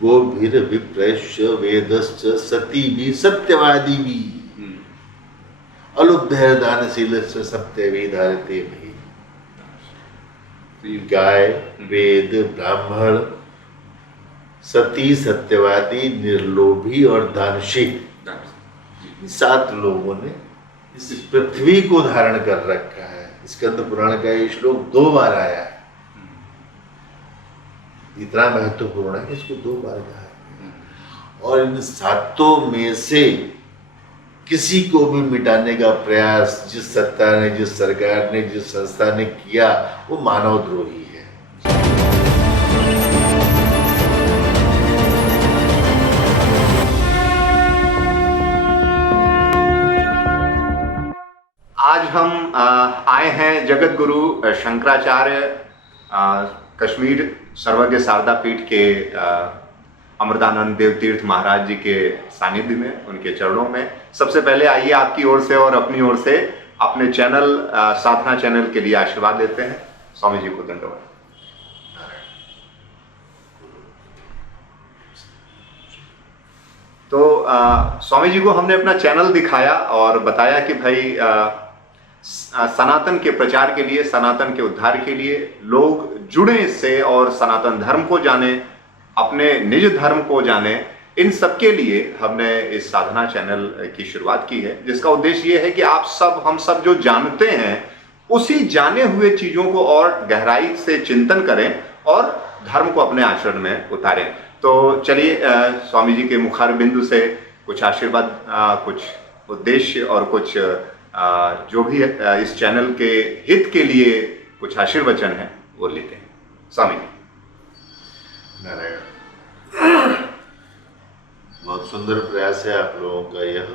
गोभिर विप्रश्च वेदश्च सती भी सत्यवादी भी अलुब्धैर दानशील सत्य भी धारते भी। गाय, वेद, ब्राह्मण, सती, सत्यवादी, निर्लोभी और दानशील, 7 लोगों ने इस पृथ्वी को धारण कर रखा है। स्कंद पुराण का ये श्लोक 2 बार आया है। इतना महत्वपूर्ण है कि इसको 2 बार कहा है। और इन 7 में से किसी को भी मिटाने का प्रयास जिस सत्ता ने, जिस सरकार ने, जिस संस्था ने किया, वो मानवद्रोही है। आज हम आए हैं जगत गुरु शंकराचार्य कश्मीर सर्वज्ञ शारदा पीठ के अमृतानंद देव तीर्थ महाराज जी के सानिध्य में, उनके चरणों में। सबसे पहले आइए आपकी ओर से और अपनी ओर से अपने चैनल साधना चैनल के लिए आशीर्वाद देते हैं। स्वामी जी को धन्यवाद। तो स्वामी जी को हमने अपना चैनल दिखाया और बताया कि भाई सनातन के प्रचार के लिए, सनातन के उद्धार के लिए लोग जुड़े इससे और सनातन धर्म को जाने, अपने निज धर्म को जाने। इन सब के लिए हमने इस साधना चैनल की शुरुआत की है, जिसका उद्देश्य ये है कि आप सब, हम सब जो जानते हैं उसी जाने हुए चीजों को और गहराई से चिंतन करें और धर्म को अपने आचरण में उतारें। तो चलिए स्वामी जी के मुखार बिंदु से कुछ आशीर्वाद, कुछ उद्देश्य और कुछ जो भी इस चैनल के हित के लिए कुछ आशीर्वचन है वो लेते हैं। स्वामी जी। नारायण। बहुत सुंदर प्रयास है आप लोगों का यह।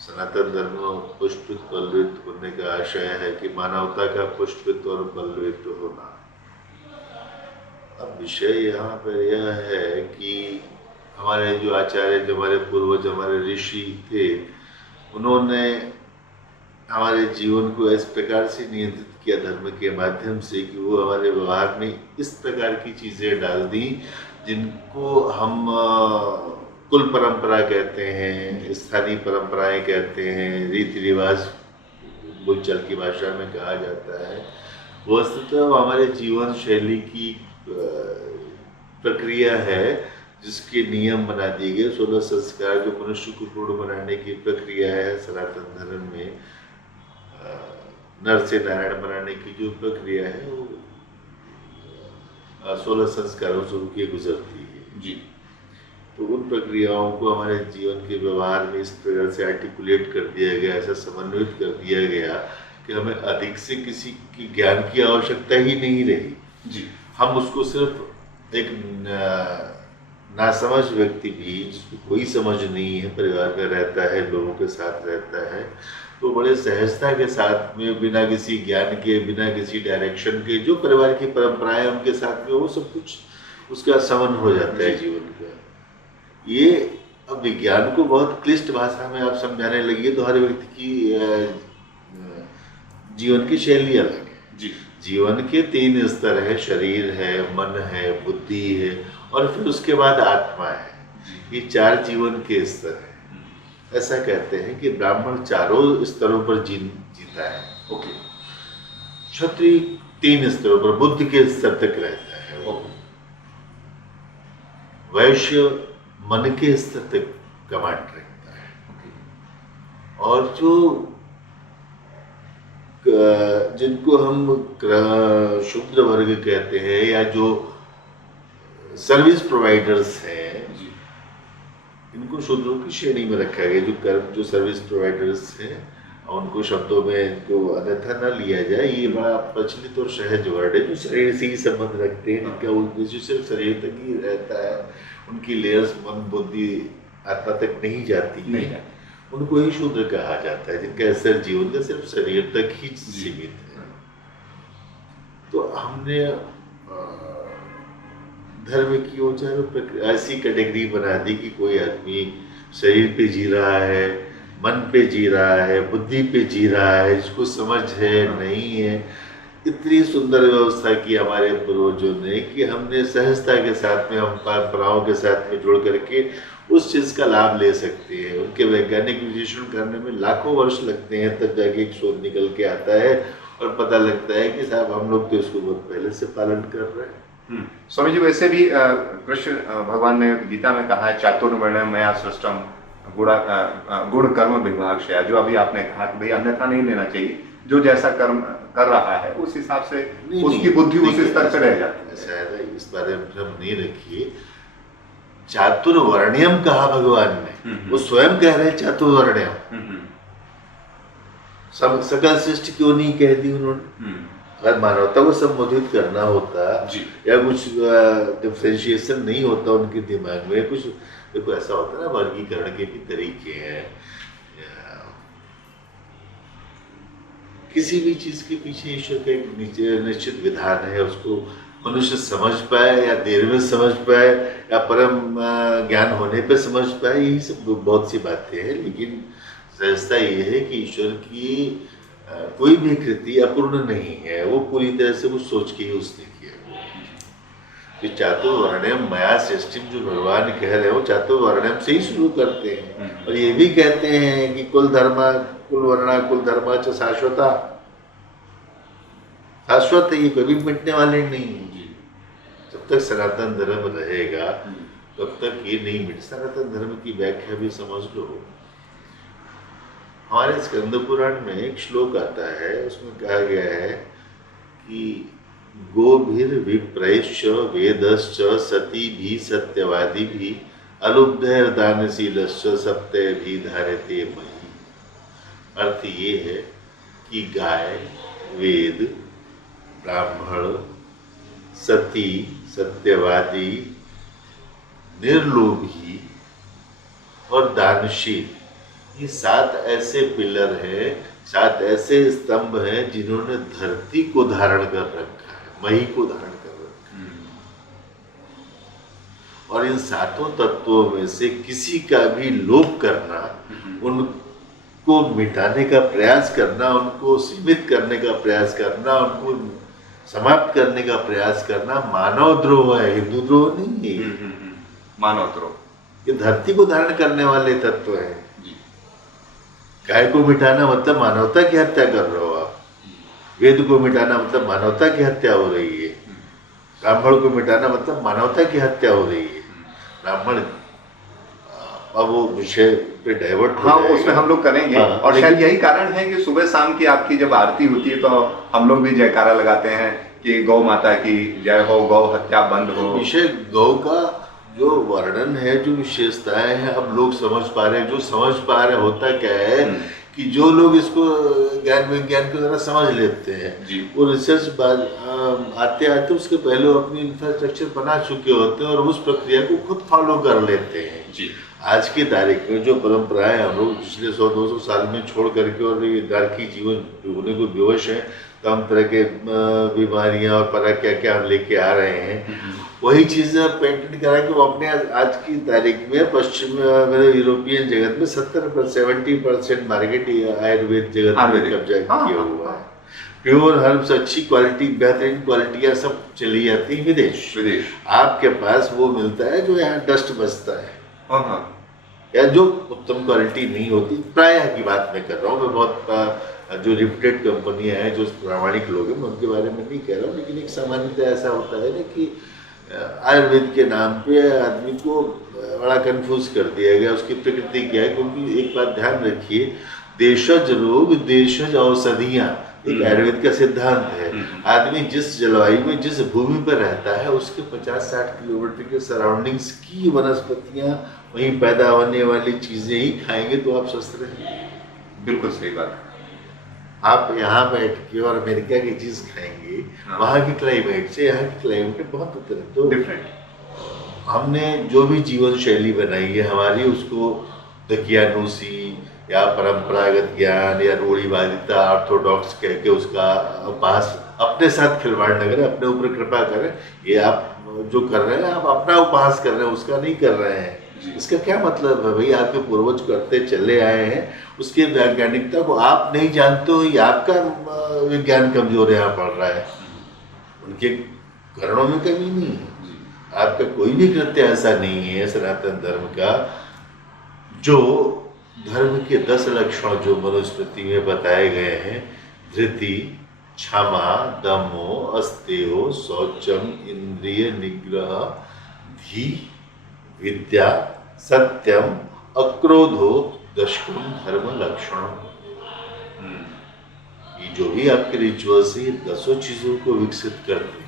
सनातन धर्म पुष्पित बलवित होने का आशय है कि मानवता का पुष्पित और बलवित होना। अब विषय यहाँ पर यह है कि हमारे जो आचार्य, जो हमारे पूर्वज, हमारे ऋषि थे, उन्होंने हमारे जीवन को इस प्रकार से नियंत्रित किया धर्म के माध्यम से कि वो हमारे व्यवहार में इस प्रकार की चीज़ें डाल दी जिनको हम कुल परंपरा कहते हैं, स्थानीय परंपराएं कहते हैं, रीति रिवाज बोलचाल की भाषा में कहा जाता है। वस्तुतः हमारे जीवन शैली की प्रक्रिया है जिसके नियम बना दिए गए। 16 संस्कार जो मनुष्य को पूर्ण बनाने की प्रक्रिया है सनातन धर्म में, नर से नारायण बनाने की जो प्रक्रिया है वो 16 संस्कारों से होकर गुजरती है जी। तो उन प्रक्रियाओं को हमारे जीवन के व्यवहार में इस प्रकार से आर्टिकुलेट कर दिया गया, ऐसा समन्वित कर दिया गया कि हमें अधिक से किसी की ज्ञान की आवश्यकता ही नहीं रही जी। हम उसको सिर्फ एक नासमझ व्यक्ति भी, जिसको कोई समझ नहीं है, परिवार में रहता है, लोगों के साथ रहता है, तो बड़े सहजता के साथ में, बिना किसी ज्ञान के, बिना किसी डायरेक्शन के, जो परिवार की परंपराएं उनके साथ में, वो सब कुछ उसका समन हो जाता है जीवन का। ये अब विज्ञान को बहुत क्लिष्ट भाषा में आप समझाने लगिए तो हर व्यक्ति की जीवन की शैली अलग है जी। जीवन के 3 स्तर है, शरीर है, मन है, बुद्धि है और फिर उसके बाद आत्मा है। ये 4 जीवन के स्तर है। ऐसा कहते हैं कि ब्राह्मण 4 स्तरों पर जीता है। ओके। क्षत्रिय 3 स्तरों पर, बुद्धि के स्तर तक रहता है। ओके। वैश्य मन के स्तर तक कमांड रखता है। ओके। और जो जिनको हम शूद्र वर्ग कहते हैं या जो सर्विस प्रोवाइडर्स हैं, इनको शूद्रों की श्रेणी में रखा गया। जो सर्विस प्रोवाइडर्स हैं, उनको शब्दों में इनको अन्यथा न लिया जाए। ये बड़ा प्रचलित और सहज वर्ड है जो शरीर से ही संबंध रखते हैं, जिनका उद्देश्य सिर्फ शरीर तक ही रहता है, उनकी लेयर्स मन बुद्धि आत्मा तक नहीं जाती है, उनको ही शूद्र कहा जाता है, जिनका असर जीवन का सिर्फ शरीर तक ही सीमित है। तो हमने धर्म की ओर ऐसी कैटेगरी बना दी कि कोई आदमी शरीर पे जी रहा है, मन पे जी रहा है, बुद्धि पे जी रहा है, जिसको समझ है नहीं है, इतनी सुंदर व्यवस्था की हमारे पूर्वजों ने कि हमने सहजता के साथ में, हम परंपराओं के साथ में जुड़ करके उस चीज़ का लाभ ले सकते हैं। उनके वैज्ञानिक विश्लेषण करने में लाखों वर्ष लगते हैं, तब जाके एक शोध निकल के आता है और पता लगता है कि साहब हम लोग तो इसको बहुत पहले से पालन कर रहे हैं। स्वामी जी, वैसे भी कृष्ण भगवान ने गीता में कहा है, चातुर्वर्ण्यम मया सृष्टम गुण कर्म विभाग से, जो अभी आपने कहा कि भाई अन्यथा नहीं लेना चाहिए, जो जैसा कर्म कर रहा है उस हिसाब से उसकी बुद्धि उस स्तर पर रह जाती है। शायद इस बारे में हम नहीं रखिए। चातुर्वर्ण्यम कहा भगवान ने, वो स्वयं कह रहे हैं चातुर्वर्ण्यम। सब सकल सृष्टि क्यों नहीं कह दी उन्होंने? अगर मानवता को संबोधित करना होता या कुछ डिफ्रेंशिएशन नहीं होता उनके दिमाग में, कुछ देखो ऐसा होता है ना, वर्गीकरण के भी तरीके हैं, किसी भी चीज के पीछे ईश्वर का एक निश्चित विधान है, उसको मनुष्य समझ पाए या देर में समझ पाए या परम ज्ञान होने पे समझ पाए, यही सब बहुत सी बातें हैं। लेकिन सहजता ये है कि ईश्वर की कोई भी कृति अपूर्ण नहीं है, वो पूरी तरह से वो सोच के ही उसने किया। चातुर्वर्ण्यम मया सृष्टिम जो भगवान कह रहे हैं, वो चातुर्वर्ण्यम से ही शुरू करते हैं और ये भी कहते हैं कि कुल धर्मा कुल वर्णा कुल धर्मा च शाश्वता, शाश्वत है, ये कभी मिटने वाले नहीं है। जब तक सनातन धर्म रहेगा तब तक ये नहीं मिट। सनातन धर्म की व्याख्या भी समझ लो, हमारे स्कंद पुराण में एक श्लोक आता है, उसमें कहा गया है कि गोभिर विप्रैश्च वेदश्च सती भी सत्यवादी भी अलुब्धैर दानशीलश्च सत्य भी धारते मही। अर्थ ये है कि गाय, वेद, ब्राह्मण, सती, सत्यवादी, निर्लोभी और दानशील, ये 7 ऐसे पिलर हैं, 7 ऐसे स्तंभ हैं जिन्होंने धरती को धारण कर रखा है, मही को धारण कर रखा है। और इन 7 तत्वों में से किसी का भी लोप करना, उनको मिटाने का प्रयास करना, उनको सीमित करने का प्रयास करना, उनको समाप्त करने का प्रयास करना मानव द्रोह है, हिंदू द्रोह नहीं है। मानव द्रोह, ये धरती को धारण करने वाले तत्व हैं। गाय को मिटाना मतलब मानवता की हत्या कर रहे हो आप, वेद को मिटाना मतलब मानवता की हत्या हो रही है, ब्राह्मण को मिटाना मतलब मानवता की हत्या हो रही है। ब्राह्मण अब वो विषय पे डाइवर्ट, हाँ उसमें हम लोग करेंगे। और शायद यही कारण है कि सुबह शाम की आपकी जब आरती होती है तो हम लोग भी जयकारा लगाते हैं कि गौ माता की जय हो, गौ हत्या बंद हो। विषय गौ का जो वर्णन है, जो विशेषताएं हैं, अब लोग समझ पा रहे हैं। जो समझ पा रहे होता क्या है कि जो लोग इसको ज्ञान विज्ञान की तरह समझ लेते हैं, वो रिसर्च आते आते उसके पहले अपनी इंफ्रास्ट्रक्चर बना चुके होते हैं और उस प्रक्रिया को खुद फॉलो कर लेते हैं। आज की तारीख में जो परंपराएं हम लोग पिछले 100-200 साल में छोड़ करके और ये दार्की जीवन होने को विवश है, तमाम तरह के बीमारियां और पता क्या क्या हम लेके आ रहे हैं, वही चीज़ें पेटेंट करा के वो अपने आज की तारीख में पश्चिम यूरोपियन जगत में 70% मार्केट आयुर्वेद जगत में कब्जा किया हुआ है। प्योर हर्ब्स, अच्छी क्वालिटी, बेहतरीन क्वालिटियाँ सब चली जाती है विदेश। आपके पास वो मिलता है जो यहाँ डस्ट बचता है या जो उत्तम क्वालिटी नहीं होती। प्रायः की बात मैं कर रहा हूँ, मैं बहुत जो रिप्यूटेड कंपनियां हैं, जो प्रामाणिक लोग हैं, मैं उनके बारे में नहीं कह रहा हूँ, लेकिन एक सामान्यतः ऐसा होता है ना कि आयुर्वेद के नाम पे आदमी को बड़ा कंफ्यूज कर दिया गया। उसकी प्रकृति क्या है? क्योंकि एक बात ध्यान रखिए, देशज रोग देशज औषधियाँ एक आयुर्वेद का सिद्धांत है। आदमी जिस जलवायु में, जिस भूमि पर रहता है, उसके 50-60 किलोमीटर के सराउंडिंग्स की वनस्पतियाँ, वहीं पैदा होने वाली चीजें ही खाएंगे तो आप स्वस्थ रहेंगे। बिल्कुल सही बात। आप यहाँ बैठ के और अमेरिका की चीज खाएंगे, वहाँ की क्लाइमेट से यहाँ की क्लाइमेट बहुत उतर तो डिफरेंट। हमने जो भी जीवन शैली बनाई है हमारी, उसको दकियानूसी या परंपरागत ज्ञान या रूढ़िवादिता, ऑर्थोडॉक्स कह के उसका उपास अपने साथ खिलवाड़ न करें, अपने ऊपर कृपा करें। ये आप जो कर रहे हैं, आप अपना उपहास कर रहे हैं, उसका नहीं कर रहे हैं। इसका क्या मतलब है भाई? आपके पूर्वज करते चले आए हैं, उसके वैज्ञानिकता को आप नहीं जानते हो, या आपका विज्ञान कमजोर यहाँ पड़ रहा है? उनके कारणों में कमी नहीं है। आपका कोई भी कृत्य ऐसा नहीं है सनातन धर्म का जो धर्म के 10 लक्षण जो मनुस्मृति में बताए गए हैं, धृति, क्षमा, दमो, अस्तेयो, शौचम, इंद्रिय निग्रह, धी, विद्या, सत्यम, अक्रोधो, दशकम धर्म लक्षण। ये जो भी आपके रिचुअल्स है, 10 चीजों को विकसित करते हैं।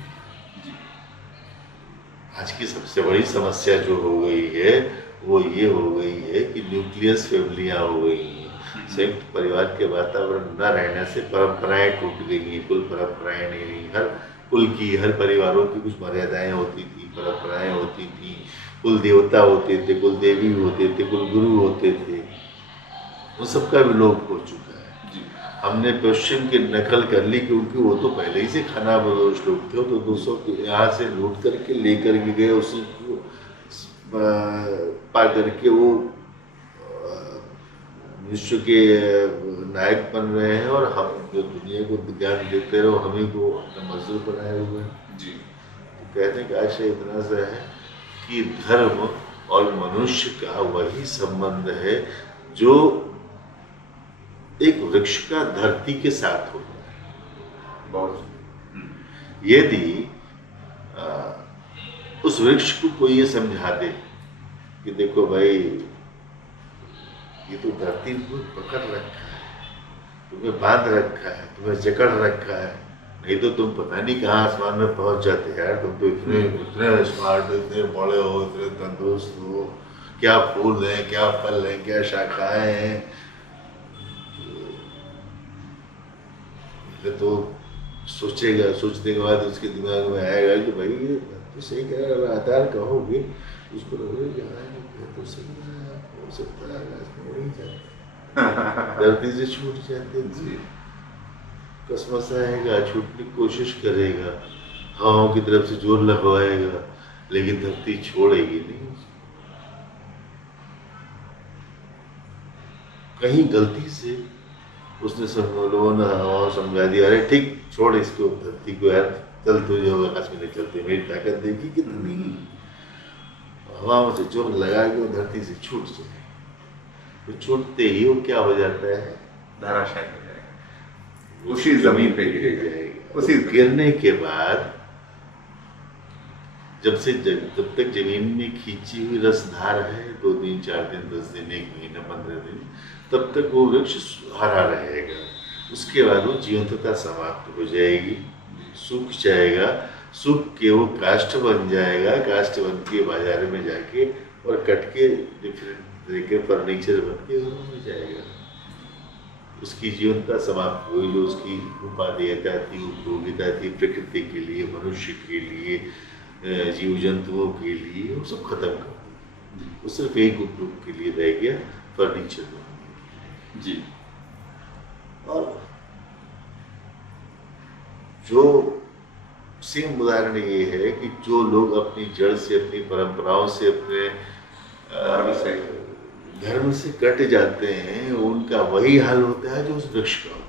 आज की सबसे बड़ी समस्या जो हो गई है वो ये हो गई है कि न्यूक्लियस फैमिलियां हो गई हैं। संयुक्त परिवार के वातावरण न रहने से परंपराएं टूट गई हैं। कुल परंपराएं नहीं रही। हर कुल की, हर परिवारों की कुछ मर्यादाएं होती थी, परंपराएं होती थी, कुल देवता होते थे, कुल देवी होते थे, कुल गुरु होते थे। वो सबका विलोप हो चुका है। हमने पश्चिम की नकल कर ली क्योंकि वो तो पहले ही से खाना बदोश लोग थे। तो 200 यहाँ से लूट करके लेकर के गए, उसी को पा करके वो विश्व के नायक बन रहे हैं, और हम जो दुनिया को ज्ञान देते रहे हमें को अपना मजदूर बनाए हुए हैं। तो कहने का आशय इतना सा है कि धर्म और मनुष्य का वही संबंध है जो एक वृक्ष का धरती के साथ होता है। यदि उस वृक्ष को कोई ये समझा दे कि देखो भाई, ये तो धरती को पकड़ रखा है, तुम्हें बांध रखा है, तुम्हें जकड़ रखा है, नहीं तो तुम पता नहीं कहाँ आसमान में पहुंच जाते यार। तुम तो इतने स्मार्ट, इतने बड़े हो, इतने तंदुरुस्त हो, क्या फूल हैं, क्या फल हैं, क्या शाखाएं हैं। तो सोचेगा, सोचने के बाद उसके दिमाग में आएगा कि भाई ये तो सही कह रहा है। आधार कहोगे उसको तो सही हो सकता है, धरती से छूट जाते हैं। कसमस आएगा, छूटने की कोशिश करेगा, हवाओं की तरफ से जोर लगवाएगा, लेकिन धरती छोड़ेगी नहीं। कहीं गलती से उसने सब लोगों ने हवा समझा दिया, अरे ठीक छोड़ इसको, धरती को यार, चल तू जो आकाश में नहीं चलते, मेरी ताकत देखी कितनी। हवाओं से जोर लगा के वो धरती से छूट जाए। तो छूटते ही वो क्या हो जाता है? धराशायी हो जाएगा, उसी जमीन पे गिर जाएगा। उसी गिरने के बाद जब तक जमीन में खींची हुई रसधार है, 2 दिन, 4 दिन, 10 दिन, 1 महीना, 15 दिन, तब तक वो वृक्ष हरा रहेगा। उसके बाद वो जीवंतता समाप्त हो जाएगी, सूख जाएगा, सूख के वो काष्ठ बन जाएगा, काष्ठ बन के बाजार में जाके और कट के डिफरेंट तरह के फर्नीचर बन के घरों में जाएगा। उसकी जीवनता समाप्त हुई। जो उसकी उपादेयता थी, उपयोगिता थी प्रकृति के लिए, मनुष्य के लिए, जीव जंतुओं के लिए, वो सब खत्म कर दी। वो सिर्फ एक उपयोग के लिए रह गया, फर्नीचर जी। और जो सेम उदाहरण ये है कि जो लोग अपनी जड़ से, अपनी परंपराओं से, अपने धर्म से कट जाते हैं, उनका वही हाल होता है जो उस वृक्ष का होता है।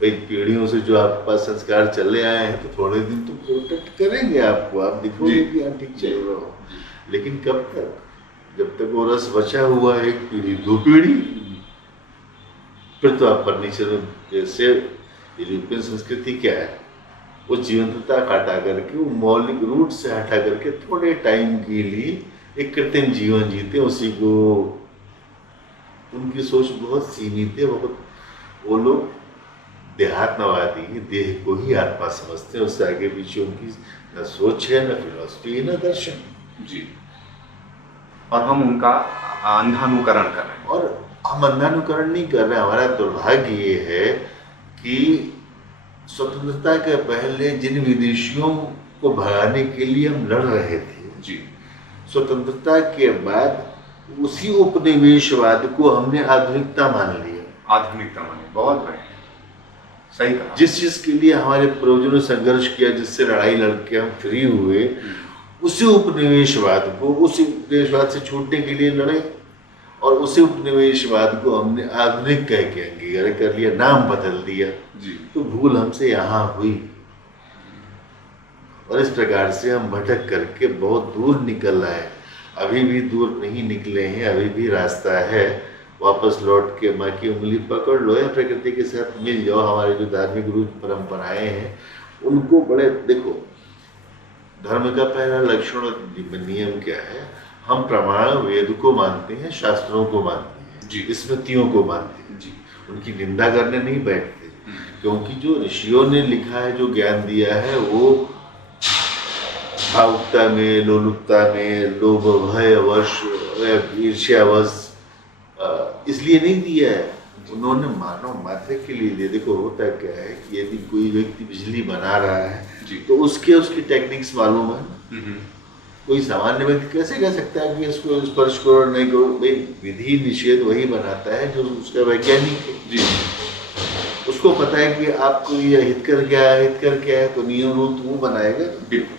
भाई पीढ़ियों से जो आपके पास संस्कार चले आए हैं, तो थोड़े दिन तो प्रोटेक्ट करेंगे आपको, आप दिखोगे कि आप ठीक चल रहे हो। लेकिन कब तक? जब तक वो रस बचा हुआ है, 1 पीढ़ी, 2 पीढ़ी, फिर तो आप फर्नीचर में, जैसे यूरोपियन संस्कृति क्या है, वो जीवंतता हटा करके, वो मौलिक रूट से हटा करके थोड़े टाइम के लिए एक कृत्रिम जीवन जीते। उसी को, उनकी सोच बहुत सीमित है। बहुत वो लोग देहात्मवादी हैं, देह को ही आत्मा समझते हैं। उससे आगे पीछे उनकी न सोच है, न फिलॉसफी, न दर्शन जी। और हम उनका अंधानुकरण कर रहे हैं। और हम अंधानुकरण नहीं कर रहे हैं। हमारा दुर्भाग्य ये है कि स्वतंत्रता के पहले जिन विदेशियों को भगाने के लिए हम लड़ रहे थे जी, स्वतंत्रता के बाद उसी उपनिवेशवाद को हमने आधुनिकता मान लिया। आधुनिकता माने, बहुत बढ़िया, सही कहा। जिस चीज के लिए हमारे पूर्वजों ने संघर्ष किया, जिससे लड़ाई लड़के हम फ्री हुए, उसी उपनिवेशवाद को, उसी उपनिवेशवाद से छूटने के लिए लड़े, और उसी उपनिवेशवाद को हमने आधुनिक कह के अंगीकार कर लिया, नाम बदल दिया। जी। तो भूल हमसे यहाँ हुई, और इस प्रकार से हम भटक करके बहुत दूर निकल आए। अभी भी दूर नहीं निकले हैं, अभी भी रास्ता है। वापस लौट के माँ की उंगली पकड़ लो या प्रकृति के साथ मिल जाओ। हमारे जो धार्मिक रूप परंपराएं हैं उनको बड़े देखो। धर्म का पहला लक्षण नियम क्या है? हम प्रमाण वेद को मानते हैं, शास्त्रों को मानते हैं, जी, स्मृतियों को मानते हैं, जी, उनकी निंदा करने नहीं बैठते, क्योंकि जो ऋषियों ने लिखा है, जो ज्ञान दिया है, वो भावुकता में, लोलुपता में, लोभ, भय, वश, ईर्ष्यावश इसलिए नहीं दिया है। उन्होंने मानव मात्र के लिए दिया। देखो होता क्या है कि यदि कोई व्यक्ति बिजली बना रहा है तो उसकी टेक्निक्स मालूम है। कोई सामान्य व्यक्ति कैसे कह सकता है कि इसको स्पर्श करो नहीं करो? भाई विधि निषेध वही बनाता है जो उसका वैज्ञानिक है। जी, उसको पता है कि आपको ये हितकर क्या है, हितकर क्या है, तो नियम रूप वो बनाएगा। बिल्कुल।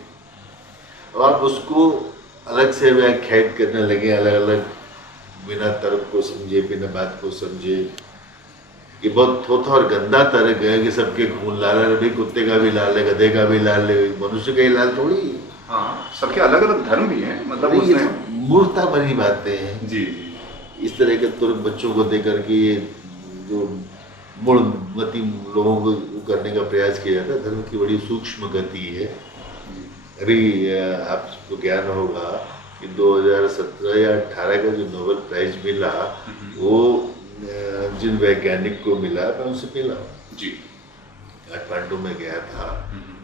और आप उसको अलग से व्याख्यायित करने लगे, अलग अलग, बिना तर्क को समझे, बिना बात को समझे। ये बहुत थोथा और गंदा तर्क है कि सबके खून लाल है। भाई कुत्ते का भी लाल है, गधे का भी लाल है, मनुष्य का ही लाल थोड़ी। हाँ, सबके अलग अलग धर्म भी हैं, मतलब ये उसने मूर्खता भरी बातें हैं। जी, इस तरह के तुरंत बच्चों को देकर के ये जो मूढ़मती लोगों को करने का प्रयास किया जाता है, धर्म की बड़ी सूक्ष्म गति है। अभी आपको ज्ञान होगा कि 2017 या 18 का जो नोबेल प्राइज मिला, वो जिन वैज्ञानिक को मिला, मैं उनसे मिला जी, काठमांडू में गया था,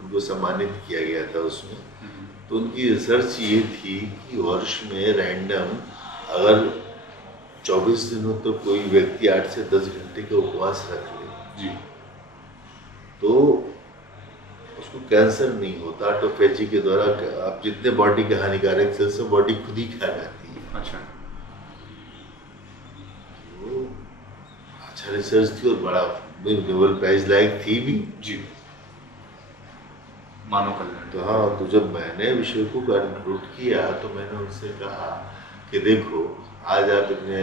उनको सम्मानित किया गया था उसमें। तो उनकी रिसर्च ये थी कि वर्ष में रैंडम अगर 24 दिनों तो कोई व्यक्ति 8 से 10 घंटे का उपवास रख ले जी, तो उसको कैंसर नहीं होता। ऑटोफेजी के द्वारा आप जितने बॉडी के हानिकारक सेल्स हैं बॉडी खुद ही खा जाती है। अच्छा, तो अच्छा रिसर्च थी और बड़ा नोबेल प्राइज लायक थी भी। जी, मानव कल्याण। तो हाँ, तो जब मैंने विषय को कंक्लूड किया तो मैंने उनसे कहा कि देखो, आज आप इतने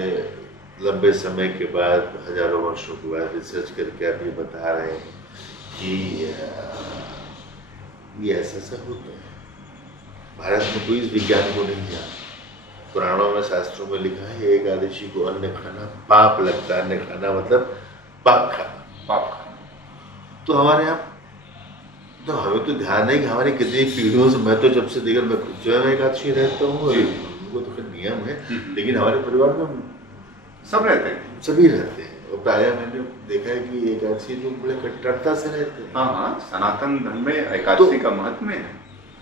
लंबे समय के बाद, हजारों वर्षों के बाद रिसर्च करके आप ये बता रहे हैं कि ये ऐसा ऐसा होता है। भारत में कोई इस विज्ञान को नहीं जाना। पुराणों में, शास्त्रों में लिखा है एकादशी को अन्न खाना पाप लगता है। अन्न खाना मतलब पाप खाना, पाप खाना। तो हमारे यहाँ तो हमें तो ध्यान है कि हमारी कितनी पीढ़ियों से, मैं तो जब से देखकर मैं खुद जो है एकादशी रहता हूँ, उनको तो फिर नियम है, लेकिन हमारे परिवार में सब रहते हैं, सभी रहते हैं। और प्रायः मैंने देखा है कि एकादशी लोग बड़े कट्टरता से रहते हैं। हाँ हाँ, सनातन धर्म में एकादशी का महत्व है।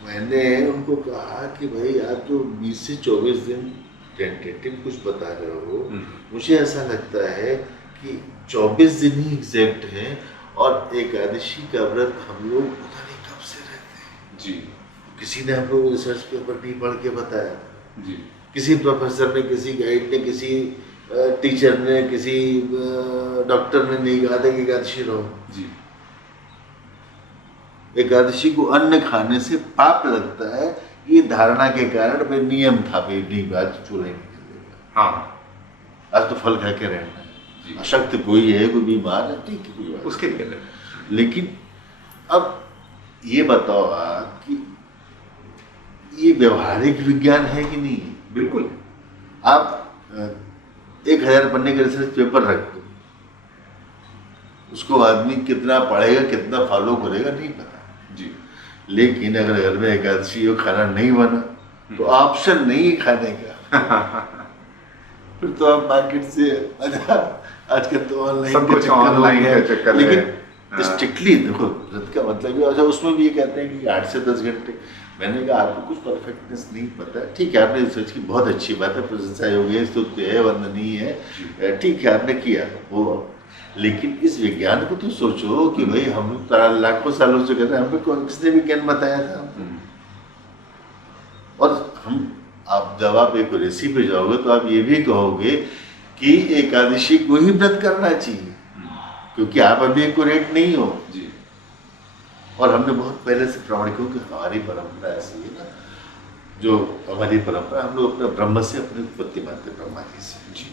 मैंने उनको कहा कि भाई आप जो 20 से 24 दिन टेंटेटिव कुछ बता रहे हो, मुझे ऐसा लगता है कि 24 दिन ही एग्जैक्ट हैं, और एकादशी का व्रत हम लोग पता नहीं कब से रहते हैं। जी, किसी ने हम लोग रिसर्च पेपर नहीं पढ़ के बताया, जी, किसी प्रोफेसर ने, किसी गाइड ने, किसी टीचर ने, किसी डॉक्टर ने नहीं कहा था कि एकादशी रहो। जी, एकादशी को अन्न खाने से पाप लगता है, ये धारणा के कारण भाई नियम था, भाई नहीं आज चूल्हा ही निकलेगा, हाँ, आज तो फल खा के रहना है। अशक्त कोई है, कोई बीमार है, ठीक है, कोई बात उसके लिए। लेकिन अब ये बताओ आप कि ये व्यवहारिक विज्ञान है कि नहीं? बिल्कुल। आप 1000 पन्ने का रिसर्च पेपर रख दो, उसको आदमी कितना पढ़ेगा, कितना फॉलो करेगा, नहीं पता जी, लेकिन अगर घर में एकादशी हो, खाना नहीं बना, तो ऑप्शन नहीं है खाने का। फिर तो आप मार्केट से आजकल तो ऑनलाइन सब कुछ ऑनलाइन का चक्कर है। लेकिन स्ट्रिक्टली देखो, व्रत का मतलब ये, अच्छा उसमें भी ये कहते हैं कि 8 से 10 घंटे। मैंने कहा आपको कुछ परफेक्टनेस नहीं पता है, ठीक है, आपने रिसर्च की, बहुत अच्छी बात है, प्रशंसा योग्य है, स्तुत्य है, वंदनीय है, ठीक है, आपने किया वो। लेकिन इस विज्ञान को तो सोचो कि भाई हम लाखों सालों से कहते हैं, हमें किसने विज्ञान बताया था? और हम, आप जब आप एक ऋषि पे जाओगे तो आप ये भी कहोगे कि एकादशी को ही व्रत करना चाहिए, क्योंकि आप अभी एक्यूरेट नहीं हो जी, और हमने बहुत पहले से प्रमाणिकों की हमारी परंपरा ऐसी है ना, 8 जो हमारी परंपरा, हम लोग अपने ब्रह्म से अपनी उत्पत्ति मानते, ब्रह्मा जी से। जी।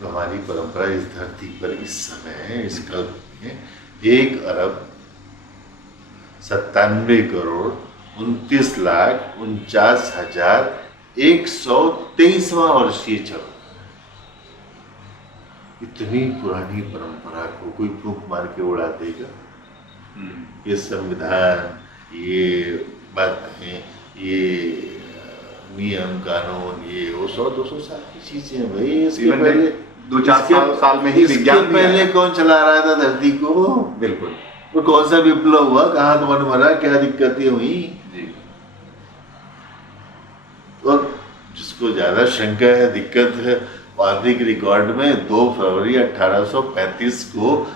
तो हमारी परंपरा इस धरती पर इस समय, इस कल्प में 1,97,49,49,123वां वर्षीय चल रहा है। इतनी पुरानी परंपरा को कोई फूंक मार के उड़ा देगा? ये संविधान, ये बातें, ये नियम कानून, ये वो 100-200 साल की चीजें हैं भाई। इसके Even पहले 2-4 साल में ही विज्ञान इसके पहले कौन चला रहा था धरती को? बिल्कुल। वो कौन सा विप्लव हुआ, कहाँ कौन मरा, क्या दिक्कतें हुई? जी। और जिसको ज्यादा शंका है, दिक्कत है, वार्षिक रिकॉर्ड में 2 फरवरी 1835 को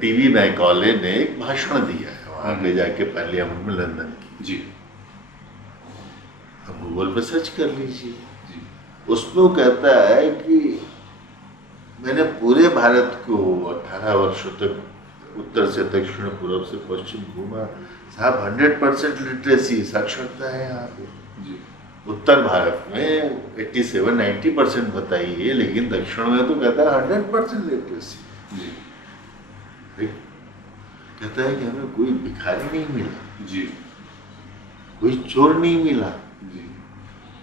टीवी मैकॉले ने एक भाषण दिया है वहां पे जाके, पार्लियामेंट में, लंदन की। जी। आप गूगल पे सर्च कर लीजिए। जी। उसमें वो कहता है कि मैंने पूरे भारत को 18 वर्षों तक उत्तर से दक्षिण, पूर्व से पश्चिम घूमा साहब। 100% लिटरेसी, साक्षरता है यहाँ पे। जी। उत्तर भारत में 87-90% बताई है, लेकिन दक्षिण में तो कहता है 100% लिटरेसी। जी। कहता है कि हमें कोई भिखारी नहीं मिला, जी। कोई चोर नहीं मिला, जी।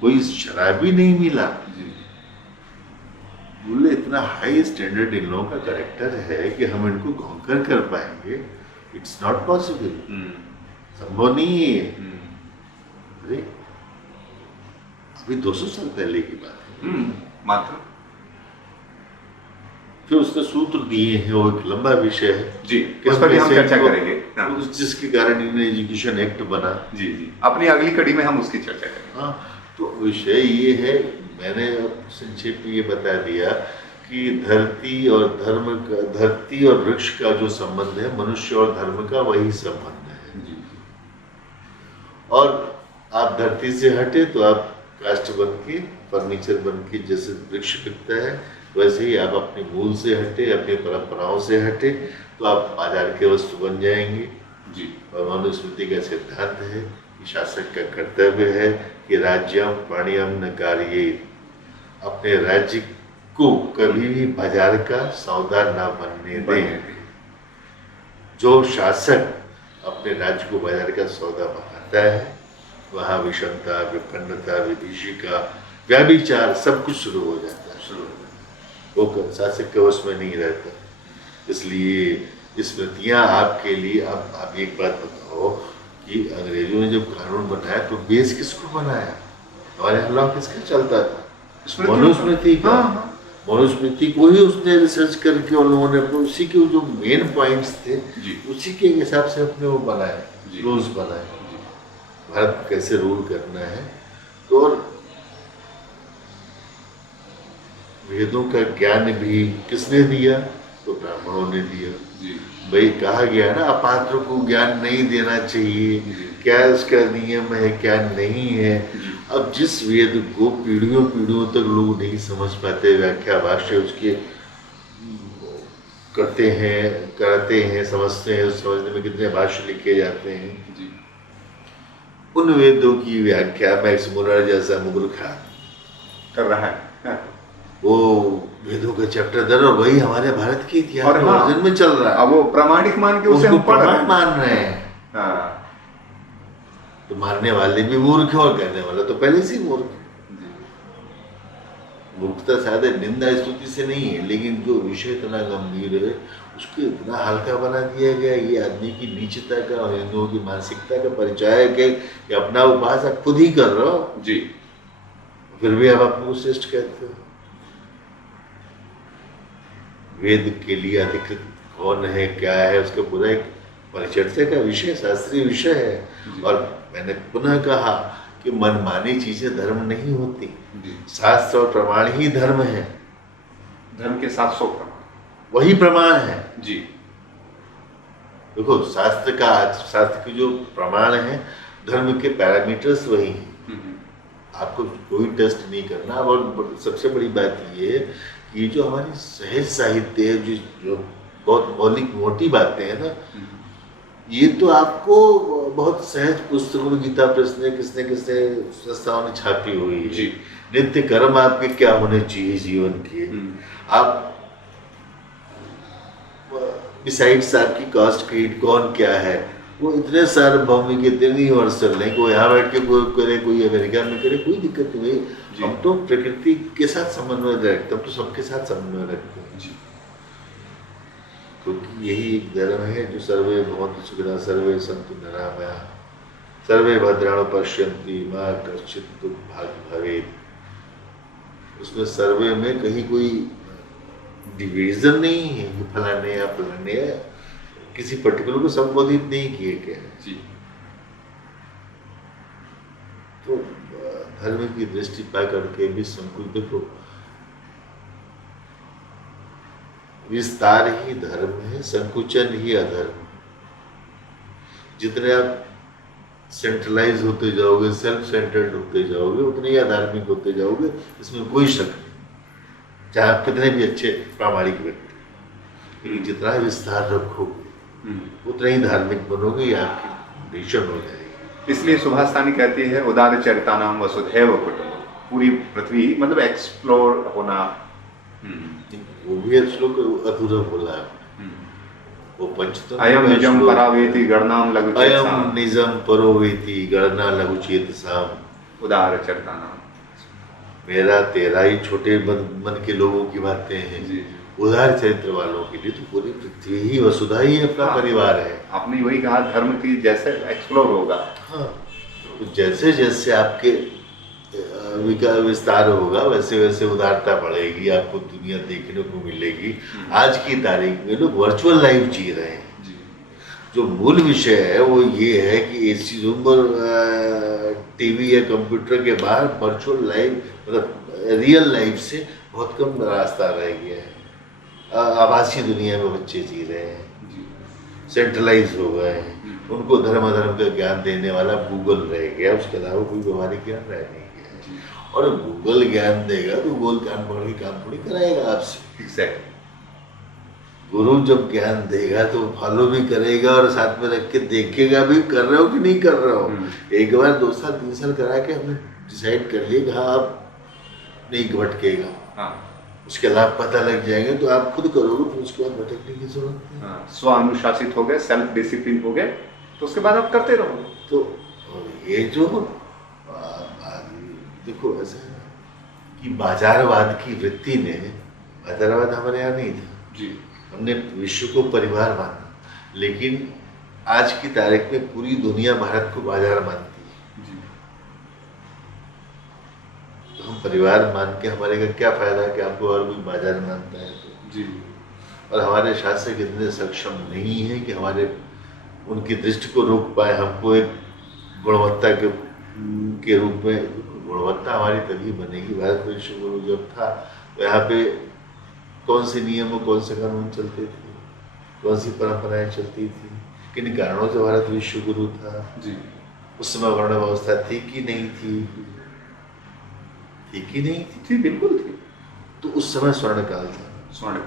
कोई शराबी नहीं मिला। जी। बोले इतना हाई स्टैंडर्ड इन लोगों का कैरेक्टर है कि हम इनको कॉन्कर कर पाएंगे, इट्स नॉट पॉसिबल, संभव नहीं है। अरे अभी 200 साल पहले की बात है मात्र। फिर उसके सूत्र दिए हैं, वो एक लंबा विषय है जी, उस पर भी हम चर्चा करेंगे। हाँ। जिसके कारण इंडियन एजुकेशन एक्ट बना। जी जी, अपनी अगली कड़ी में हम उसकी चर्चा करेंगे। हाँ, तो विषय ये है, मैंने संक्षेप में ये बता दिया कि धरती और धर्म का, धरती और वृक्ष का जो संबंध है, मनुष्य और धर्म का वही संबंध है। जी। और आप धरती से हटे तो आप काष्ठ बन के, फर्नीचर बन के, जैसे वृक्ष बिकता है वैसे ही आप अपने मूल से हटे, अपनी परंपराओं से हटे तो आप बाजार के वस्तु बन जाएंगे। जी। और मनुस्मृति का सिद्धांत है कि शासक का कर्तव्य है कि राज्यम प्राणियम न कार्येत, अपने राज्य को कभी भी बाजार का सौदा न बनने दें। जो शासक अपने राज्य को बाजार का सौदा बनाता है, वहाँ विषमता, विपन्नता, विभीषिका, व्यभिचार सब कुछ शुरू हो जाता है। वो शासक के वश में नहीं रहता। इसलिए स्मृतियाँ आपके लिए, अब आप एक बात बताओ कि अंग्रेजों ने जब कानून बनाया तो बेस किसको बनाया? हमारे यहाँ लॉ किसका चलता था? मनुस्मृति का। मनुस्मृति को ही उसने रिसर्च करके उन लोगों ने उसी के जो मेन पॉइंट्स थे उसी के हिसाब से अपने वो बनाए, रूल्स बनाए, भारत को कैसे रूल करना है। तो वेदों का ज्ञान भी किसने दिया? तो ब्राह्मणों ने दिया। भाई कहा गया ना, अपात्र को ज्ञान नहीं देना चाहिए, क्या उसका नियम है क्या नहीं है। अब जिस वेद को पीढ़ियों पीढ़ियों तक लोग नहीं समझ पाते, व्याख्या भाष्य उसके करते हैं, कराते हैं, समझते हैं, समझने में कितने भाष्य लिखे जाते हैं। उन वेदों की व्याख्या मैक्स मुलर जैसा मूर्खा कर रहा है। वो वेदों का चैप्टर दर, और वही हमारे भारत के इतिहास और हाँ, में चल रहा है। अब वो प्रामाणिक मान के उसे हम पढ़ रहे हैं, मान रहे हैं। हाँ। तो मानने वाले भी मूर्ख है और कहने वाला तो पहले से मूर्ख है। मूर्खता शायद निंदा स्तुति से नहीं है, लेकिन जो विषय इतना गंभीर है उसको इतना हल्का बना दिया गया। ये आदमी की नीचता का और हिंदुओं की मानसिकता का परिचय है कि अपना उपहास आप खुद ही कर रहे हो जी, फिर भी आप अपने को श्रेष्ठ कहते हो। वेद के लिए अधिकृत कौन है, क्या है, उसका पूरा एक परिचर्चा का विषय, शास्त्रीय विषय है। और मैंने पुनः कहा कि मनमानी चीजें धर्म नहीं होती, शास्त्र और प्रमाण ही धर्म है। धर्म के 700 प्रमाण वही प्रमाण है जी। देखो शास्त्र के जो प्रमाण है, धर्म के पैरामीटर्स वही हैं। आपको कोई टेस्ट नहीं करना। और सबसे बड़ी बात ये है कि जो हमारी सहज साहित्य है, जो बहुत मौलिक मोटी बातें हैं ना, ये तो आपको बहुत सहज पुस्तकों में गीता प्रेस ने किसने किसने संस्थाओं ने छापी हुई है। जी। नित्य कर्म आपके क्या होने चाहिए जीवन के, आप बिसाइड्स आपकी कास्ट क्रीड कौन क्या है, वो इतने सार्वभौमिक इतने यूनिवर्सल है कि वो यहाँ बैठ के कोई करे कोई अमेरिका में करे, कोई दिक्कत नहीं है। हम तो प्रकृति के साथ समन्वय रखते हैं, हम तो सबके साथ समन्वय रखते हैं जी। क्योंकि यही एक धर्म है जो सर्वे भवन्तु सुखिनः सर्वे सन्तु निरामयाः सर्वे भद्राणि पश्यन्ति मा कश्चित् दुर्भाग्यं भवेत्। उसमें सर्वे में कहीं कोई डिवीजन नहीं है कि फलाने या फलाने या किसी पर्टिकुलर को संबोधित नहीं किए गए जी। तो धर्म की दृष्टि पा करके भी संकुल, देखो विस्तार ही धर्म है, संकुचन ही अधर्म। जितने आप सेंट्रलाइज होते जाओगे, सेल्फ सेंटर्ड होते जाओगे, उतने ही अधार्मिक होते जाओगे, इसमें कोई शक नहीं, चाहे आप कितने भी अच्छे प्रामाणिक व्यक्ति। लेकिन जितना विस्तार रखोगे उतना ही धार्मिक बनोगे, या आपकी भीषण हो जाएगी। इसलिए सुभाषतानी कहती है उदार चरितानाम वसुधैव कुटुंबकम्, पूरी पृथ्वी मतलब एक्सप्लोर होना। वो भी एक श्लोक अधूरा बोला है, वो पंचतंत्र अयम निजम परावेति गणनाम लघुचेतसाम, अयम निजम परोवेति गणना लघुचेतसाम उदार चरितानाम। मेरा तेरा ही छोटे मन के लोगों की बातें हैं, उदार चरित्र वालों के लिए तो पूरी पृथ्वी ही वसुधा ही अपना परिवार है। आपने वही कहा, धर्म की जैसे एक्सप्लोर होगा, हाँ, तो जैसे जैसे आपके विस्तार होगा वैसे वैसे उदारता बढ़ेगी, आपको दुनिया देखने को मिलेगी। आज की तारीख में लोग वर्चुअल लाइफ जी रहे हैं जी। जो मूल विषय है वो ये है कि एसी रूम और टीवी या कंप्यूटर के बाहर वर्चुअल लाइफ, मतलब रियल लाइफ से बहुत कम रास्ता रह गया है। आभासी दुनिया में बच्चे जी रहे हैं, सेंट्रलाइज हो गए हैं, उनको धर्म अधर्म का ज्ञान देने वाला गूगल रह गया, उसके अलावा कोई व्यवहारिक ज्ञान रह नहीं गया। और गूगल ज्ञान देगा तो गूगल ज्ञान पढ़ के काम थोड़ी कराएगा आपसे। एग्जैक्टली। गुरु जब ज्ञान देगा तो फॉलो भी करेगा और साथ में रख के देखेगा भी कर रहे हो कि नहीं कर रहे हो। एक बार 2 साल 3 साल करा के हमने डिसाइड कर लिया कि हाँ आप नहीं भटकेगा, उसके लाभ पता लग जाएंगे तो आप खुद करोगे, फिर उसके बाद भटकने की जरूरत नहीं। स्वानुशासित हो गए, सेल्फ डिसिप्लिन हो गए, तो उसके बाद आप करते रहोगे। तो ये जो देखो ऐसा है कि बाजारवाद की वृत्ति ने, बाजारवाद हमारे यहाँ नहीं था जी, हमने विश्व को परिवार माना, लेकिन आज की तारीख में पूरी दुनिया भारत को बाजार मानती है जी। तो हम परिवार मान के हमारे का क्या फायदा कि आपको और कोई बाजार मानता है तो जी। और हमारे शासक इतने सक्षम नहीं है कि हमारे उनकी दृष्टि को रोक पाए, हमको एक गुणवत्ता के रूप में। गुणवत्ता हमारी तभी बनेगी, भारत विश्व गुरु जब था तो यहाँ पे कौन से नियम और कौन से कानून चलते थे, कौन सी परंपराएं चलती थी, किन कारणों से भारत विश्व गुरु था जी। उस समय वर्ण व्यवस्था थी कि नहीं थी, थी कि नहीं थी? बिल्कुल थी। तो उस समय स्वर्ण काल था। स्वर्ण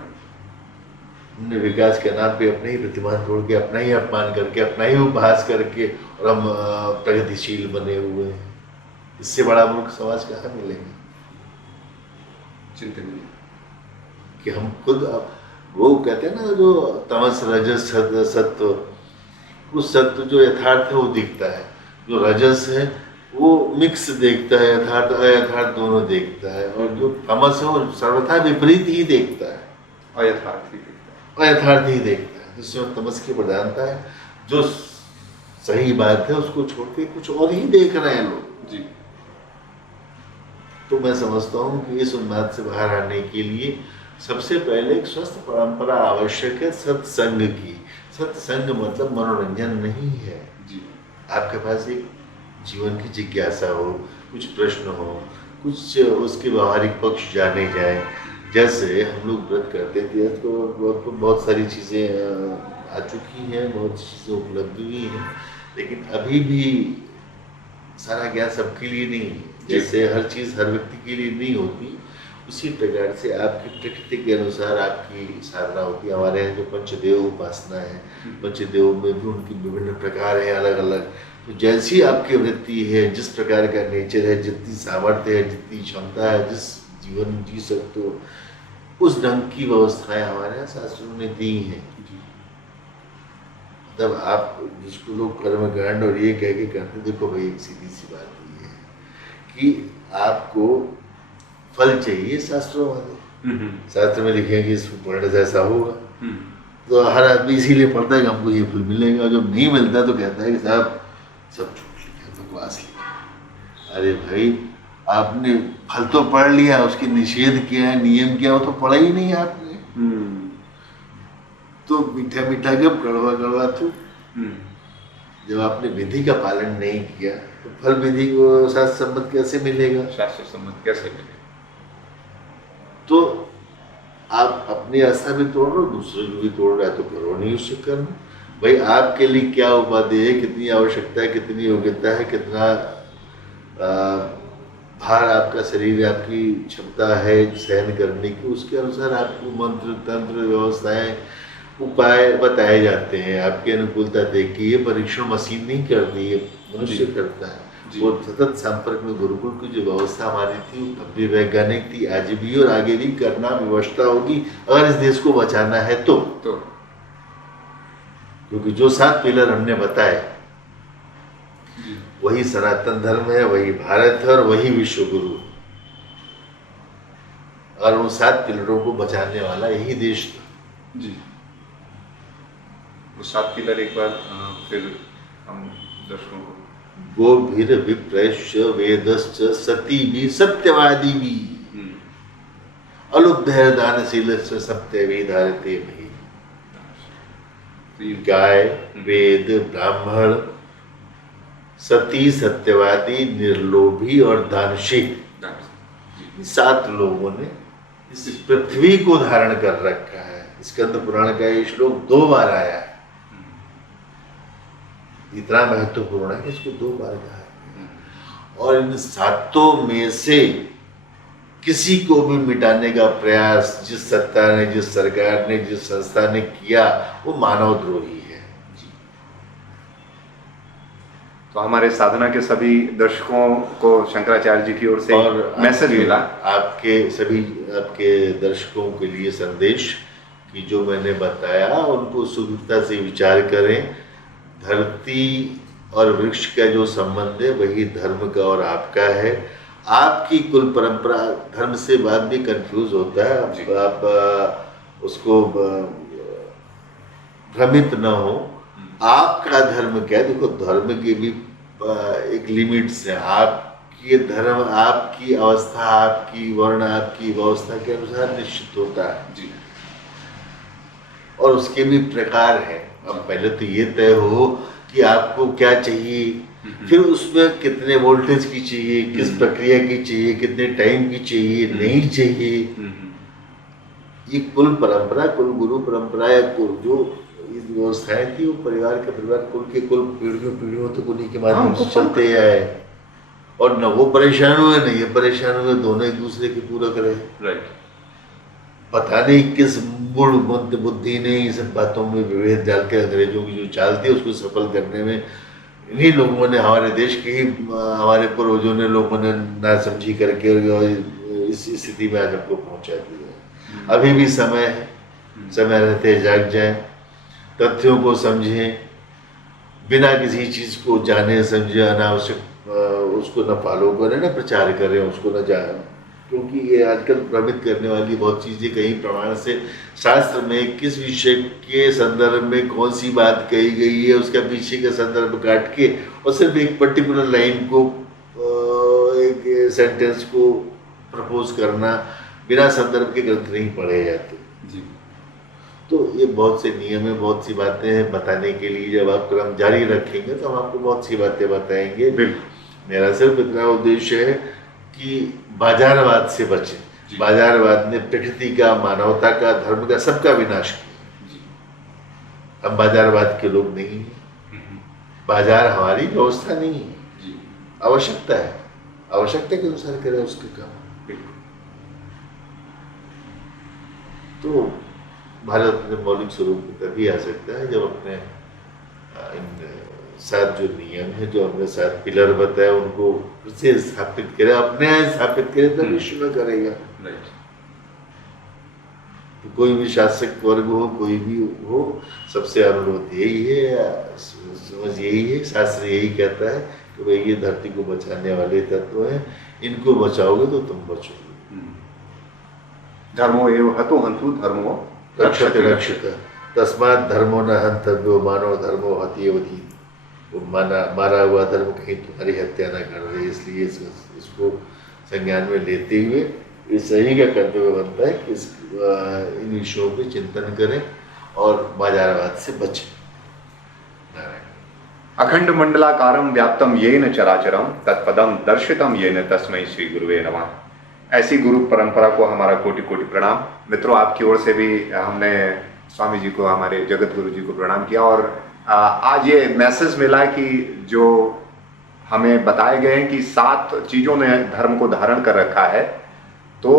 हमने विकास के नाम पे अपने ही प्रतिमान तोड़ के, अपना ही अपमान करके, अपना ही उपहास करके और हम प्रगतिशील बने हुए हैं। इससे बड़ा मूर्ख समाज कहाँ मिलेंगे? चिंतनीय कि हम खुद, वो कहते हैं ना जो तमस रजस सत्व, उस सत्व जो यथार्थ है वो दिखता है, जो रजस है वो मिक्स देखता है, यथार्थ अयथार्थ दोनों देखता है, और जो तमस है वो सर्वथा विपरीत ही देखता है, अयथार्थ ही देखता है। जिसमें तमस की प्रधानता है, जो सही बात है उसको छोड़ के कुछ और ही देख रहे हैं लोग जी। तो मैं समझता हूँ कि इस उन्माद से बाहर आने के लिए सबसे पहले एक स्वस्थ परंपरा आवश्यक है, सत्संग की। सत्संग मतलब मनोरंजन नहीं है जी। आपके पास एक जीवन की जिज्ञासा हो, कुछ प्रश्न हो, कुछ उसके व्यवहारिक पक्ष जाने जाए। जैसे हम लोग व्रत करते थे तो बहुत सारी चीज़ें आ चुकी हैं, बहुत सी चीज़ें उपलब्ध भी हैं, लेकिन अभी भी सारा ज्ञान सबके लिए नहीं है। जैसे हर चीज़ हर व्यक्ति के लिए नहीं होती, उसी प्रकार से आपकी प्रकृति के अनुसार आपकी साधना होती है। हमारे यहाँ जो पंचदेव उपासना है, पंचदेव में भी उनकी विभिन्न प्रकार है अलग अलग। तो जैसी आपकी वृत्ति है, जिस प्रकार का नेचर है, जितनी सामर्थ्य है, जितनी क्षमता है, जिस जीवन जी सकते हो, उस ढंग की व्यवस्थाएं हमारे यहाँ शास्त्रों ने दी हैं। तब आप जिसको लोग कर्मकांड और ये कह के करते, देखो भाई एक सीधी सी बात ये है कि आपको फल चाहिए शास्त्रों वाले। शास्त्र में लिखेंगे इसको पढ़ने से ऐसा होगा, तो हर आदमी इसीलिए पढ़ता है कि हमको ये फल मिलेगा। जब नहीं मिलता तो कहता है कि साहब सब झूठ लिखा, बकवास लिखा। अरे भाई आपने फल तो पढ़ लिया, उसके निषेध किया है, नियम किया, वो तो पढ़ा ही नहीं आपने। तो मीठा मीठा कब, कड़वा कड़वा तो। जब आपने विधि का पालन नहीं किया तो फल विधि को शास्त्र सम्मत कैसे मिलेगा? शास्त्र सम्मत कैसे मिलेगा? तो आप अपनी आस्था भी तोड़ रहे हो, दूसरे को भी तोड़ रहा है, तो करो नहीं उससे कर्म। भाई आपके लिए क्या उपाधि है, कितनी आवश्यकता है, कितनी योग्यता है, कितना भार आपका शरीर, आपकी क्षमता है सहन करने की, उसके अनुसार आपको मंत्र तंत्र व्यवस्थाएं उपाय बताए जाते हैं। आपकी अनुकूलता देख के, ये परीक्षण मशीन नहीं करती, ये मनुष्य करता है। वो सतत संपर्क में गुरुकुल की जो व्यवस्था हमारी थी तब भी वैज्ञानिक थी, आज भी और आगे भी करना व्यवस्था होगी अगर इस देश को बचाना है तो। क्योंकि जो 7 पिलर हमने बताए वही सनातन धर्म है, वही भारत है और वही विश्व गुरु। और उन 7 पिलरों को बचाने वाला यही देश था जी। वो 7 पिलर एक बार फिर हम दर्शकों को। गोभिर विप्रश्च वेदश्च सती भी सत्यवादी भी अलुब्धैर दानशील सत्य विधारते भी। गाय, वेद, ब्राह्मण, सती, सत्यवादी, निर्लोभी और दानशील, 7 लोगों ने इस पृथ्वी को धारण कर रखा है। स्कंद पुराण का ये श्लोक 2 बार आया है। इतना महत्वपूर्ण है कि इसको 2 बार कहा है। और इन 7 में से किसी को भी मिटाने का प्रयास जिस सत्ता ने, जिस सरकार ने, जिस संस्था ने किया, वो मानवद्रोही है। तो हमारे साधना के सभी दर्शकों को शंकराचार्य जी की ओर से और मैसेज मिला। आपके सभी आपके दर्शकों के लिए संदेश कि जो मैंने बताया उनको सुगमता से विचार करें। धरती और वृक्ष का जो संबंध है वही धर्म का और आपका है। आपकी कुल परंपरा, धर्म से बात भी कंफ्यूज होता है, आप उसको भ्रमित न हो। आपका धर्म क्या है? देखो धर्म की भी एक लिमिट्स है। आपकी धर्म, आपकी अवस्था, आपकी वर्ण, आपकी व्यवस्था के अनुसार निश्चित होता है जी। और उसके भी प्रकार हैं। अब पहले तो ये तय हो कि आपको क्या चाहिए, फिर उसमें कितने वोल्टेज की चाहिए, किस प्रक्रिया की चाहिए, कितने टाइम की चाहिए, नहीं चाहिए। ये कुल परंपरा, कुल गुरु परंपरा या कुल जो व्यवस्थाएं थी, वो परिवार के परिवार कुल के कुल पीढ़ियों तक उन्हीं के माध्यम से चलते आए। और न वो परेशान हुए न ये परेशान हुए, दोनों एक दूसरे के पूरक रहे। राइट। पता नहीं किस मूढ़ मंद बुद्धि ने इन सब बातों में विभेद डाल के अंग्रेजों की जो चाल थी उसको सफल करने में इन्हीं लोगों ने, हमारे देश के ही हमारे पूर्वजों ने, लोगों ने नासमझी करके इस स्थिति में आज हमको पहुंचा दिया। अभी भी समय है, समय रहते जाग जाएं, तथ्यों को समझें, बिना किसी चीज़ को जाने समझे अनावश्यक उसको न फॉलो करें, न प्रचार करें, उसको न जाने। क्योंकि ये आजकल भ्रमित करने वाली बहुत चीज़ें, कहीं प्रमाण से शास्त्र में किस विषय के संदर्भ में कौन सी बात कही गई है उसका पीछे का संदर्भ काट के और सिर्फ एक पर्टिकुलर लाइन को, एक सेंटेंस को प्रपोज करना, बिना संदर्भ के ग्रंथ नहीं पढ़े जाते जी। तो ये बहुत से नियम है, बहुत सी बातें हैं बताने के लिए। जब आप क्रम जारी रखेंगे तो हम आपको बहुत सी बातें बताएंगे। मेरा सिर्फ इतना उद्देश्य है कि बाजारवाद से बचें। बाजारवाद ने प्रकृति का, मानवता का, धर्म का, सबका विनाश किया। हम बाजारवाद के लोग नहीं हैं। बाजार हमारी व्यवस्था नहीं है, आवश्यकता है, आवश्यकता के अनुसार करें उसके काम। तो भारत अपने मौलिक स्वरूप में तभी आ सकता है जब अपने इन 7 जो नियम है, जो हमने 7 पिलर बताए, उनको फिर से स्थापित करे, अपने यहाँ स्थापित करे, तब विश्व में करेगा। तो कोई भी शासक वर्ग हो, कोई भी हो, सबसे अनुरोध यही है, समझ यही है, शास्त्र यही कहता है कि भाई ये धरती को बचाने वाले तत्व हैं, इनको बचाओगे तो तुम बचोगे। धर्मो एव हतो हंतु धर्मो रक्षते रक्षित तस्मात् धर्मो न हंतव्यो मानो धर्मो हत्येवति। वो मारा हुआ धर्म कहीं तुम्हारी हत्या ना कर रहे, इसलिए इसको संज्ञान में लेते हुए ये सही का कर्तव्य बनता है कि इन विषयों पे चिंतन करें और बाजारवाद से बचें। अखंड मंडलाकारम व्याप्तम येन चराचरम तत्पदम दर्शितम येन तस्मै श्री गुरुवे नमः। ऐसी गुरु परंपरा को हमारा कोटि कोटि प्रणाम। मित्रों, आपकी ओर से भी हमने स्वामी जी को, हमारे जगत गुरु जी को प्रणाम किया और आज ये मैसेज मिला कि जो हमें बताए गए हैं कि 7 चीज़ों ने धर्म को धारण कर रखा है, तो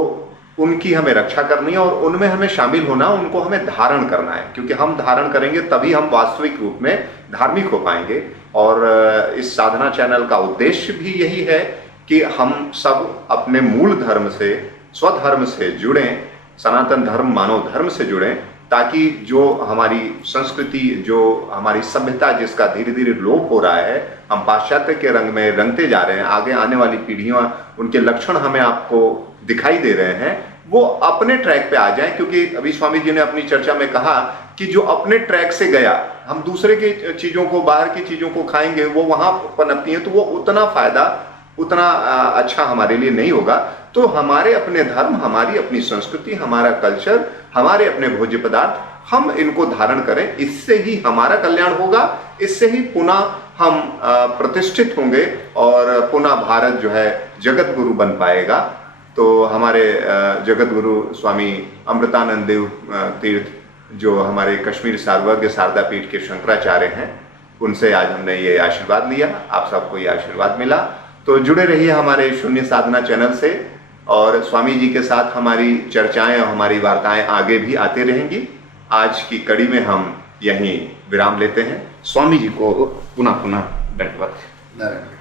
उनकी हमें रक्षा करनी है और उनमें हमें शामिल होना, उनको हमें धारण करना है, क्योंकि हम धारण करेंगे तभी हम वास्तविक रूप में धार्मिक हो पाएंगे। और इस साधना चैनल का उद्देश्य भी यही है कि हम सब अपने मूल धर्म से, स्वधर्म से जुड़ें, सनातन धर्म, मानव धर्म से जुड़ें, ताकि जो हमारी संस्कृति, जो हमारी सभ्यता जिसका धीरे धीरे लोप हो रहा है, हम पाश्चात्य के रंग में रंगते जा रहे हैं, आगे आने वाली पीढ़ियां, उनके लक्षण हमें आपको दिखाई दे रहे हैं, वो अपने ट्रैक पे आ जाएं। क्योंकि अभी स्वामी जी ने अपनी चर्चा में कहा कि जो अपने ट्रैक से गया, हम दूसरे की चीज़ों को, बाहर की चीज़ों को खाएंगे, वो वहाँ पनपती हैं, तो वो उतना फायदा, उतना अच्छा हमारे लिए नहीं होगा। तो हमारे अपने धर्म, हमारी अपनी संस्कृति, हमारा कल्चर, हमारे अपने भोज्य पदार्थ, हम इनको धारण करें, इससे ही हमारा कल्याण होगा, इससे ही पुनः हम प्रतिष्ठित होंगे और पुनः भारत जो है जगत गुरु बन पाएगा। तो हमारे जगत गुरु स्वामी अमृतानंद देव तीर्थ, जो हमारे कश्मीर सार्वज्ञ शारदा पीठ के शंकराचार्य हैं, उनसे आज हमने ये आशीर्वाद लिया, आप सबको ये आशीर्वाद मिला। तो जुड़े रहिए हमारे शून्य साधना चैनल से, और स्वामी जी के साथ हमारी चर्चाएं और हमारी वार्ताएं आगे भी आती रहेंगी। आज की कड़ी में हम यहीं विराम लेते हैं। स्वामी जी को पुनः पुनः दंडवत। नारायण।